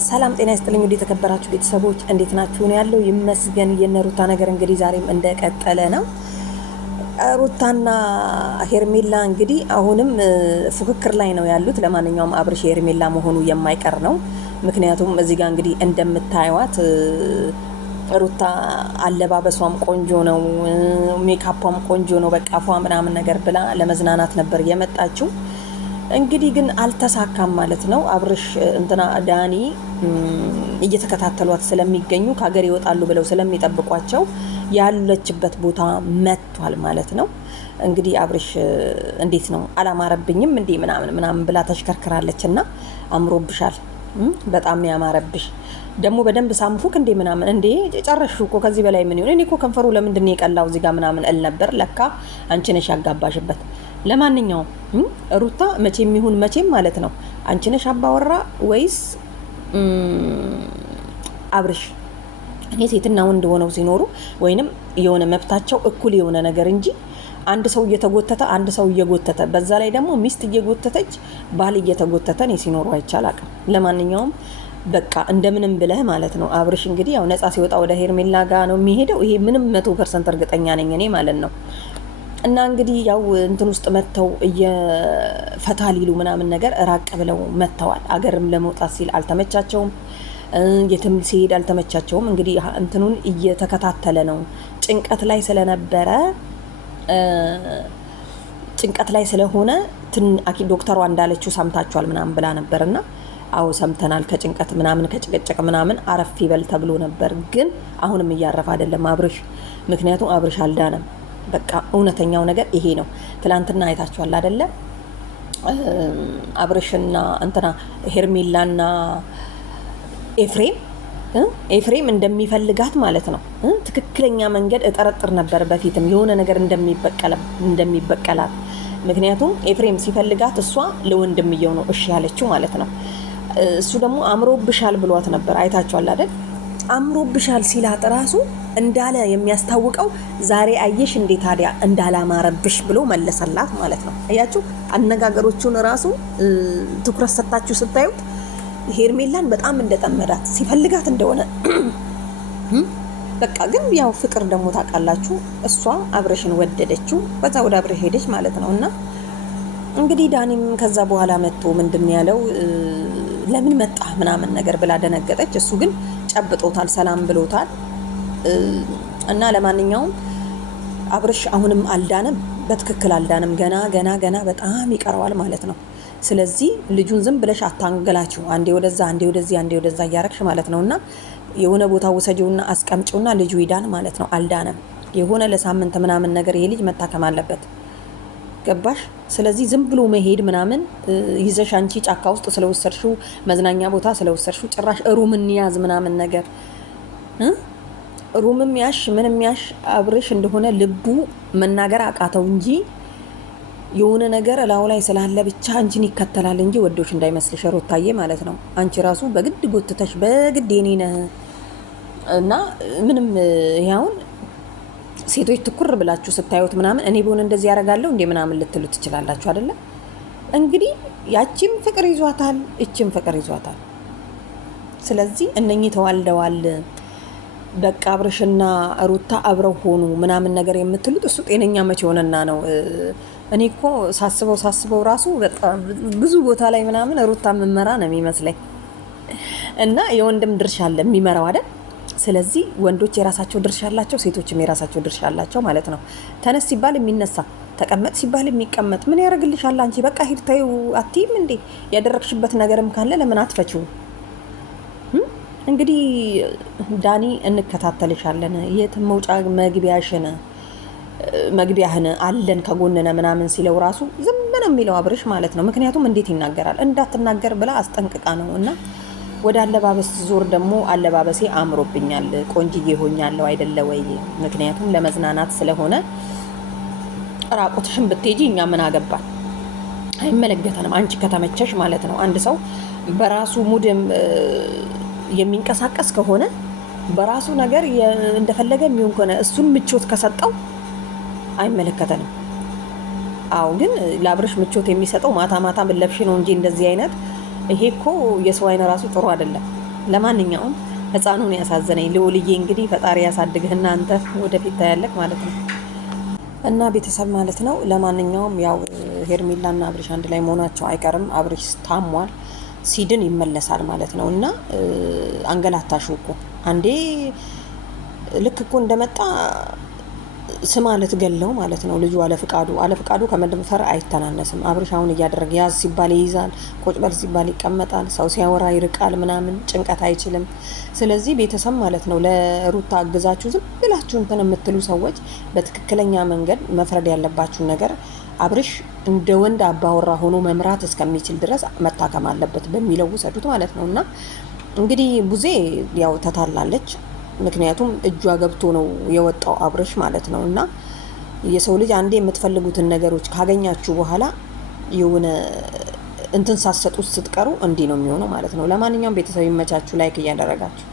ሰላም ጤና ይስጥልኝ። ወደ ተከበራችሁ ቤተሰቦች እንዴት ናችሁ? ነው ያለው ይመስገን። የነሩታ ነገር እንግዲህ ዛሬም እንደቀጠለ ነው። ሩታና ሄርሜላ እንግዲህ አሁንም ፉክክር ላይ ነው ያሉት። ለማንኛውም አብርሽ ሄርሜላ መሆኑ የማይቀር ነው። ምክንያቱም እዚህ ጋር እንግዲህ እንደምታዩት ሩታ አለባበሷም ቆንጆ ነው፣ ሜካፓም ቆንጆ ነው። በቃ ፏ ምናምን ነገር ብላ ለመዝናናት ነበር የመጣችው። እንግዲህ ግን አልተሳካም ማለት ነው። አብርሽ እንትና ዳኒ እየተከታተሏት ስለሚገኙ ከሀገር ይወጣሉ ብለው ስለሚጠብቋቸው ያለችበት ቦታ መጥቷል ማለት ነው። እንግዲህ አብርሽ እንዴት ነው አላማረብኝም እንዴ ምናምን ብላ ተሽከርክራለች እና አምሮብሻል፣ በጣም ያማረብሽ ደግሞ በደንብ ሳምኩክ እንዴ ምናምን እንዴ ጨረሽው እኮ ከዚህ በላይ ምን ይሆን? እኔ እኮ ከንፈሩ ለምንድን ነው የቀላው እዚህ ጋር ምናምን እል ነበር። ለካ አንቺ ነሽ ያጋባሽበት። ለማንኛውም ሩታ መቼም ይሁን መቼም ማለት ነው አንቺ ነሽ አባወራ ወይስ አብርሽ? እኔ ሴትና ወንድ ሆነው ሲኖሩ ወይንም የሆነ መብታቸው እኩል የሆነ ነገር እንጂ አንድ ሰው እየተጎተተ አንድ ሰው እየጎተተ በዛ ላይ ደግሞ ሚስት እየጎተተች ባል እየተጎተተ ነው ሲኖሩ አይቻላቅም። ለማንኛውም በቃ እንደምንም ብለህ ማለት ነው አብርሽ እንግዲህ ያው ነፃ ሲወጣ ወደ ሄርሜላ ጋር ነው የሚሄደው። ይሄ ምንም 100% እርግጠኛ ነኝ እኔ ማለት ነው። እና እንግዲህ ያው እንትን ውስጥ መተው እየፈታ ሊሉ ምናምን ነገር ራቅ ብለው መተዋል። አገርም ለመውጣት ሲል አልተመቻቸውም፣ የትም ሲሄድ አልተመቻቸውም። እንግዲህ እንትኑን እየተከታተለ ነው። ጭንቀት ላይ ስለሆነ ዶክተሯ እንዳለችው ሰምታችኋል ምናምን ብላ ነበርና አዎ ሰምተናል። ከጭንቀት ምናምን ከጭቅጭቅ ምናምን አረፍ ይበል ተብሎ ነበር። ግን አሁንም እያረፈ አይደለም አብርሽ። ምክንያቱም አብርሽ አልዳነም። በቃ እውነተኛው ነገር ይሄ ነው። ትላንትና አይታችኋል አይደለ? አብርሽና እንትና ሄርሜላና ኤፍሬም እንደሚፈልጋት ማለት ነው። ትክክለኛ መንገድ እጠረጥር ነበር በፊትም የሆነ ነገር እንደሚበቀላት። ምክንያቱም ኤፍሬም ሲፈልጋት እሷ ለወንድምየው ነው እሺ ያለችው ማለት ነው። እሱ ደግሞ አምሮብሻል ብሏት ነበር። አይታችኋል አይደል? አምሮብሻል ሲላት ራሱ እንዳለ የሚያስታውቀው ዛሬ አየሽ እንዴ ታዲያ እንዳላማረብሽ ብሎ መለሰላት ማለት ነው። አያችሁ አነጋገሮቹን ራሱ ትኩረት ሰጣችሁ ስታዩት ሄርሜላን በጣም እንደጠመዳት ሲፈልጋት እንደሆነ በቃ ግን ያው ፍቅር ደግሞ ታውቃላችሁ፣ እሷ አብርሽን ወደደችው፣ በዛ ወደ አብርሽ ሄደች ማለት ነው። እና እንግዲህ ዳኒም ከዛ በኋላ መጥቶ ምንድን ያለው ለምን መጣ ምናምን ነገር ብላ ደነገጠች። እሱ ግን ጨብጦታል፣ ሰላም ብሎታል። እና ለማንኛውም አብርሽ አሁንም አልዳነም፣ በትክክል አልዳነም። ገና በጣም ይቀረዋል ማለት ነው። ስለዚህ ልጁን ዝም ብለሽ አታንገላችሁ። አንዴ ወደዛ አንዴ ወደዛ እያረግሽ ማለት ነውና የሆነ ቦታ ወሰጂውና አስቀምጪውና ልጁ ይዳን ማለት ነው። አልዳነም። የሆነ ለሳምንት ምናምን ነገር ይሄ ልጅ መታከም አለበት። ገባሽ? ስለዚህ ዝም ብሎ መሄድ ምናምን ይዘሽ አንቺ ጫካ ውስጥ ስለወሰድሽው መዝናኛ ቦታ ስለወሰድሽው ጭራሽ ሩምን ያዝ ምናምን ነገር ሩምም ያሽ ምንም ያሽ አብርሽ እንደሆነ ልቡ መናገር አቃተው እንጂ የሆነ ነገር ላው ላይ ስላለ ብቻ አንቺን ይከተላል እንጂ ወዶሽ እንዳይመስልሽ ሩታዬ ማለት ነው። አንቺ ራሱ በግድ ጎትተሽ በግድ የኔ ነህ እና ምንም ይሄውን ሴቶች ትኩር ብላችሁ ስታዩት ምናምን እኔ ቢሆን እንደዚህ ያደርጋለሁ እንዴ ምናምን ልትሉ ትችላላችሁ አይደለ? እንግዲህ ያቺም ፍቅር ይዟታል፣ እቺም ፍቅር ይዟታል። ስለዚህ እነኚህ ተዋልደዋል። በቃ አብርሽና ሩታ አብረው ሆኑ ምናምን ነገር የምትሉት እሱ ጤነኛ መቼ ሆነና ነው? እኔ እኮ ሳስበው ራሱ በጣም ብዙ ቦታ ላይ ምናምን ሩታ መመራ ነው የሚመስለኝ። እና የወንድም ድርሻ አለ የሚመራው አይደል? ስለዚህ ወንዶች የራሳቸው ድርሻ አላቸው፣ ሴቶችም የራሳቸው ድርሻ አላቸው ማለት ነው። ተነስ ሲባል የሚነሳ ተቀመጥ ሲባል የሚቀመጥ ምን ያደርግልሻል አንቺ? በቃ ሂድ ተይው አትይም እንዴ? ያደረግሽበት ነገርም ካለ ለምን አትፈቺው? እንግዲህ ዳኒ እንከታተልሻለን፣ የት መውጫ መግቢያህን አለን ከጎንነ ምናምን ሲለው ራሱ ዝም ነው የሚለው አብርሽ ማለት ነው። ምክንያቱም እንዴት ይናገራል? እንዳትናገር ብላ አስጠንቅቃ ነው። እና ወደ አለባበስ ዞር ደግሞ አለባበሴ አምሮብኛል፣ ቆንጅዬ ሆኛለሁ አይደለ ወይ? ምክንያቱም ለመዝናናት ስለሆነ ራቁትሽን ብትሄጂ እኛ ምን አገባል? አይመለከተንም። አንቺ ከተመቸሽ ማለት ነው። አንድ ሰው በራሱ ሙድ የሚንቀሳቀስ ከሆነ በራሱ ነገር እንደፈለገ የሚሆን ከሆነ እሱን ምቾት ከሰጠው አይመለከተንም። አዎ ግን ለአብርሽ ምቾት የሚሰጠው ማታ ብለብሽ ነው እንጂ እንደዚህ አይነት ይሄ እኮ የሰው አይነ ራሱ ጥሩ አይደለም። ለማንኛውም ህፃኑን ያሳዘነኝ ልውልዬ እንግዲህ ፈጣሪ ያሳድግህና አንተ ወደፊት ታያለህ ማለት ነው። እና ቤተሰብ ማለት ነው። ለማንኛውም ያው ሄርሜላና አብርሽ አንድ ላይ መሆናቸው አይቀርም። አብርሽ ታሟል፣ ሲድን ይመለሳል ማለት ነው። እና አንገላታሹ እኮ አንዴ ልክ እኮ እንደመጣ ስማ ልትገለው ማለት ነው። ልጁ አለፍቃዱ ከመደፈር አይተናነስም። አብርሽ አሁን እያደረገ ያዝ ሲባል ይይዛል፣ ቁጭ በል ሲባል ይቀመጣል፣ ሰው ሲያወራ ይርቃል ምናምን፣ ጭንቀት አይችልም። ስለዚህ ቤተሰብ ማለት ነው ለሩታ አግዛችሁ ዝም ብላችሁ እንትን የምትሉ ሰዎች በትክክለኛ መንገድ መፍረድ ያለባችሁን ነገር አብርሽ እንደ ወንድ አባወራ ሆኖ መምራት እስከሚችል ድረስ መታከም አለበት በሚለው ውሰዱት ማለት ነው። እና እንግዲህ ቡዜ ያው ተታላለች። ምክንያቱም እጇ ገብቶ ነው የወጣው አብርሽ ማለት ነው። እና የሰው ልጅ አንዴ የምትፈልጉትን ነገሮች ካገኛችሁ በኋላ የሆነ እንትን ሳሰጡት ስትቀሩ እንዲህ ነው የሚሆነው ማለት ነው። ለማንኛውም ቤተሰብ ይመቻችሁ፣ ላይክ እያደረጋችሁ